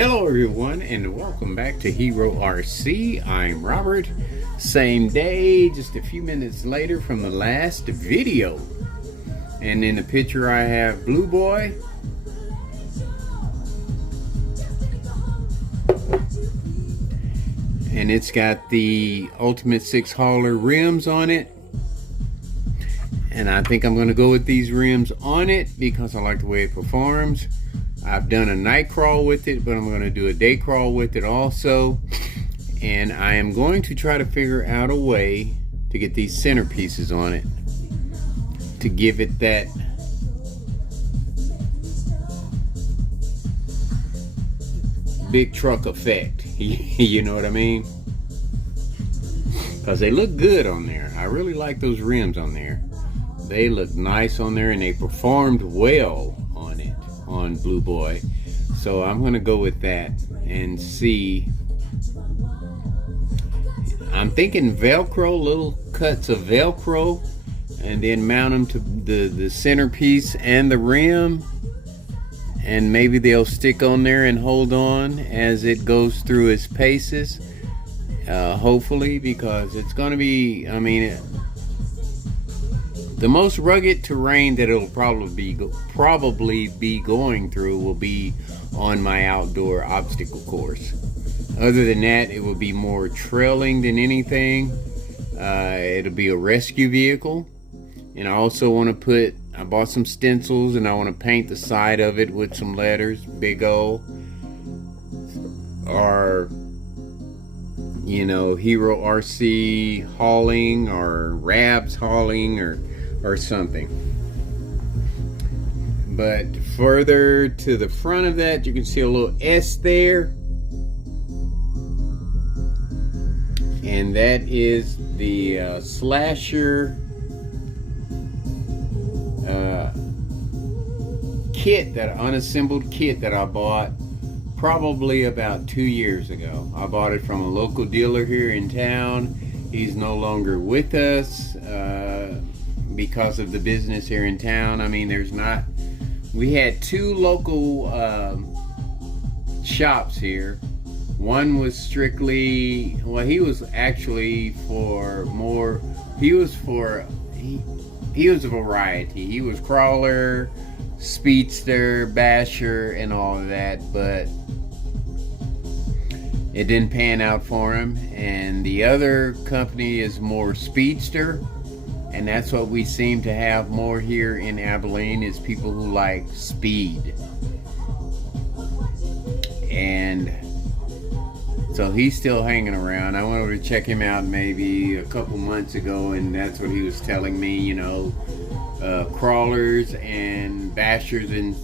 Hello everyone and welcome back to Hero RC. I'm Robert. Same day, just a few minutes later from the last video. And in the picture I have Blue Boy. And it's got the Ultimate 6 hauler rims on it. And I think I'm going to go with these rims on it because I like the way it performs. I've done a night crawl with it, but I'm going to do a day crawl with it also. And I am going to try to figure out a way to get these centerpieces on it to give it that big truck effect. You know what I mean? Because they look good on there. I really like those rims on there. They look nice on there and they performed well on it, on Blue Boy. So I'm gonna go with that and see. I'm thinking Velcro, little cuts of Velcro, and then mount them to the centerpiece and the rim, and maybe they'll stick on there and hold on as it goes through its paces, hopefully, because it's gonna be, I mean, the most rugged terrain that it'll probably be going through will be on my outdoor obstacle course. Other than that, it will be more trailing than anything. It'll be a rescue vehicle. And I also want to put, I bought some stencils and I want to paint the side of it with some letters, big O, or, you know, Hero RC hauling, or Rabs hauling, or something. But further to the front of that, you can see a little S there, and that is the slasher kit, that unassembled kit that I bought probably about 2 years ago. I bought it from a local dealer here in town. He's no longer with us because of the business here in town. I mean, we had two local shops here. One was strictly, well, he was actually for more, he was a variety. He was crawler, speedster, basher, and all of that, but it didn't pan out for him. And the other company is more speedster, and that's what we seem to have more here in Abilene, is people who like speed. And so he's still hanging around. I went over to check him out maybe a couple months ago, and that's what he was telling me, you know, crawlers and bashers and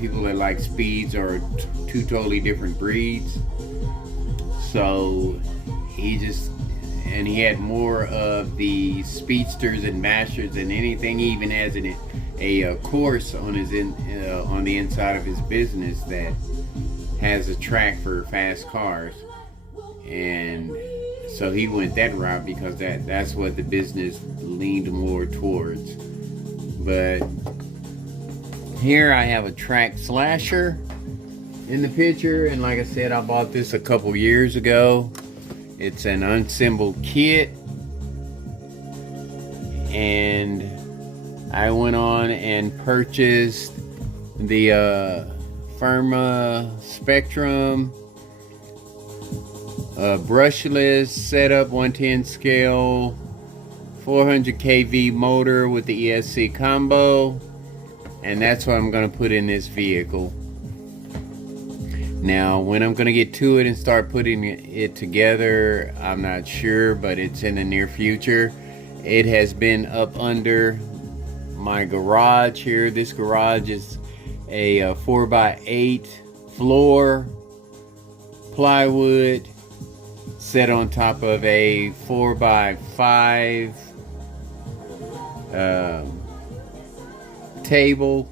people that like speeds are two totally different breeds. So he had more of the speedsters and bashers than anything. He even has a course on on the inside of his business that has a track for fast cars. And so he went that route because that's what the business leaned more towards. But here I have a track slasher in the picture, and like I said, I bought this a couple years ago. It's an unassembled kit, and I went on and purchased the Firma Spectrum brushless setup, 110 scale, 400 kV motor with the ESC combo, and that's what I'm going to put in this vehicle. Now, when I'm going to get to it and start putting it together, I'm not sure, but it's in the near future. It has been up under my garage here. This garage is a 4x8 floor, plywood, set on top of a 4x5 table,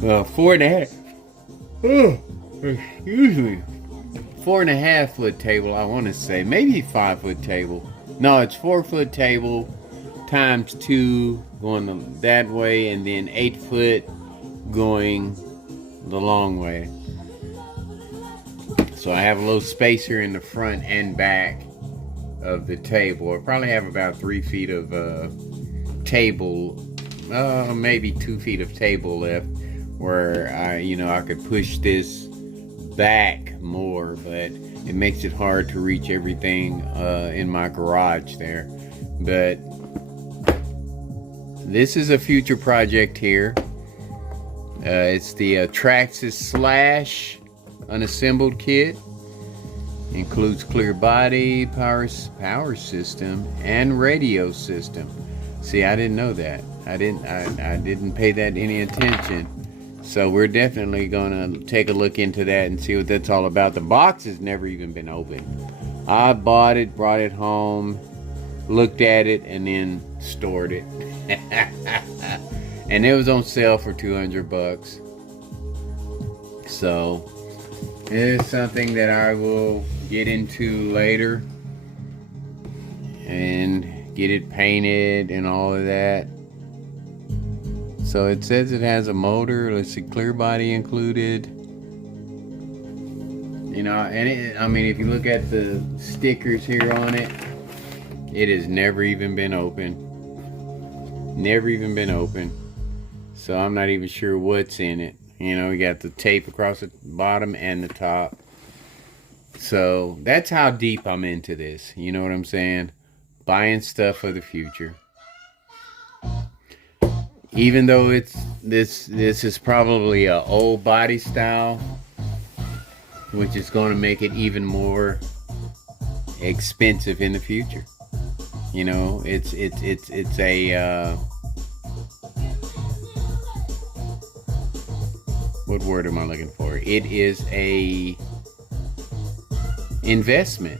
4.5 foot table, I want to say, maybe 5 foot table. No, it's 4 foot table times 2 going that way, and then 8 foot going the long way. So I have a little spacer in the front and back of the table. I probably have about 3 feet of table, maybe 2 feet of table left, where I could push this back more, but it makes it hard to reach everything in my garage there. But this is a future project here. It's the Traxxas Slash unassembled kit. Includes clear body, power system, and radio system. See, I didn't know that. I didn't pay that any attention. So we're definitely gonna take a look into that and see what that's all about. The box has never even been opened. I bought it, brought it home, looked at it, and then stored it. And it was on sale for $200. So it's something that I will get into later and get it painted and all of that. So it says it has a motor. Let's see, clear body included. And I mean, if you look at the stickers here on it, it has never even been opened. Never even been opened. So I'm not even sure what's in it. We got the tape across the bottom and the top. So that's how deep I'm into this. You know what I'm saying? Buying stuff for the future. Even though this is probably a old body style, which is going to make it even more expensive in the future. It's a what word am I looking for? It is a investment.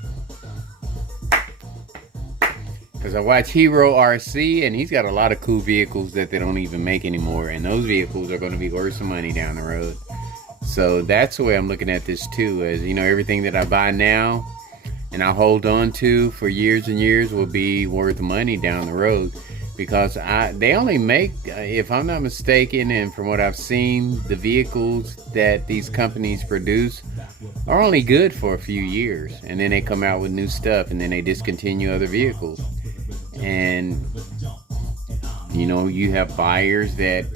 Because I watch Hero RC, and he's got a lot of cool vehicles that they don't even make anymore, and those vehicles are going to be worth some money down the road. So that's the way I'm looking at this too, as everything that I buy now and I hold on to for years and years will be worth money down the road, because they only make, if I'm not mistaken, and from what I've seen, the vehicles that these companies produce are only good for a few years, and then they come out with new stuff, and then they discontinue other vehicles. And you have buyers that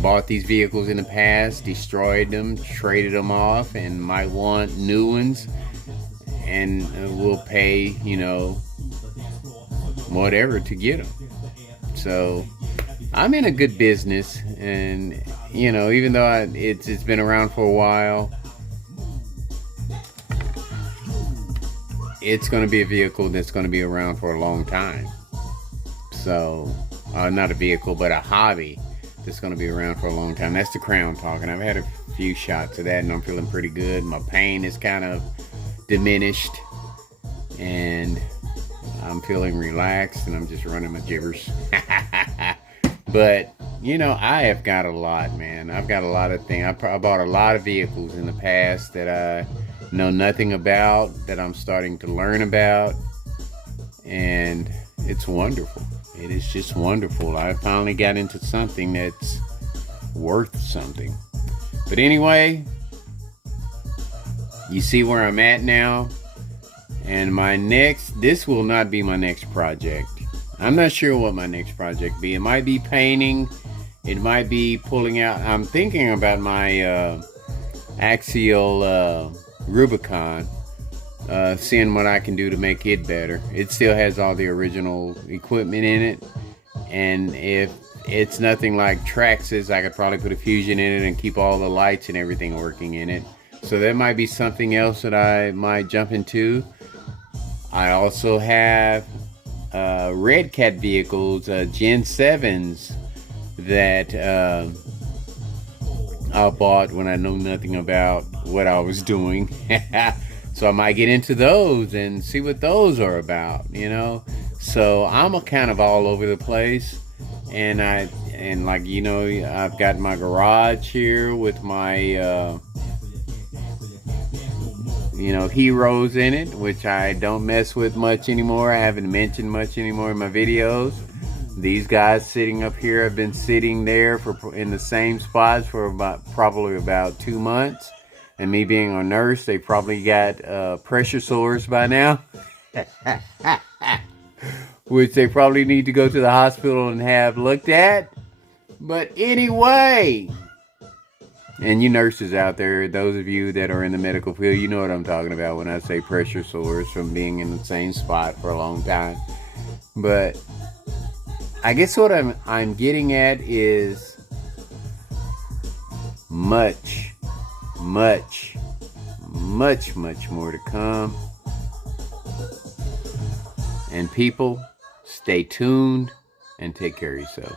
bought these vehicles in the past, destroyed them, traded them off, and might want new ones, and will pay whatever to get them. So I'm in a good business, and even though it's been around for a while, it's going to be a vehicle that's going to be around for a long time. So not a vehicle, but a hobby that's going to be around for a long time. That's the Crown talking. I've had a few shots of that, and I'm feeling pretty good. My pain is kind of diminished, and I'm feeling relaxed, and I'm just running my gibbers. But I have got a lot, man. I've got a lot of things. I bought a lot of vehicles in the past that I know nothing about, that I'm starting to learn about, and it's wonderful. It is just wonderful. I finally got into something that's worth something. But anyway, you see where I'm at now. And this will not be my next project. I'm not sure what my next project be. It might be painting. It might be pulling out. I'm thinking about my axial Rubicon, seeing what I can do to make it better. It still has all the original equipment in it, and if it's nothing like Traxxas, I could probably put a Fusion in it and keep all the lights and everything working in it. So that might be something else that I might jump into. I also have Red Cat vehicles, Gen 7s, that I bought when I know nothing about what I was doing. So I might get into those and see what those are about, So I'm kind of all over the place, and I've got my garage here with my heroes in it, which I don't mess with much anymore. I haven't mentioned much anymore in my videos. These guys sitting up here have been sitting there in the same spots for probably about 2 months. And me being a nurse, they probably got pressure sores by now. Which they probably need to go to the hospital and have looked at. But anyway, and you nurses out there, those of you that are in the medical field, you know what I'm talking about when I say pressure sores from being in the same spot for a long time. But I guess what I'm getting at is much more to come. And people, stay tuned and take care of yourself.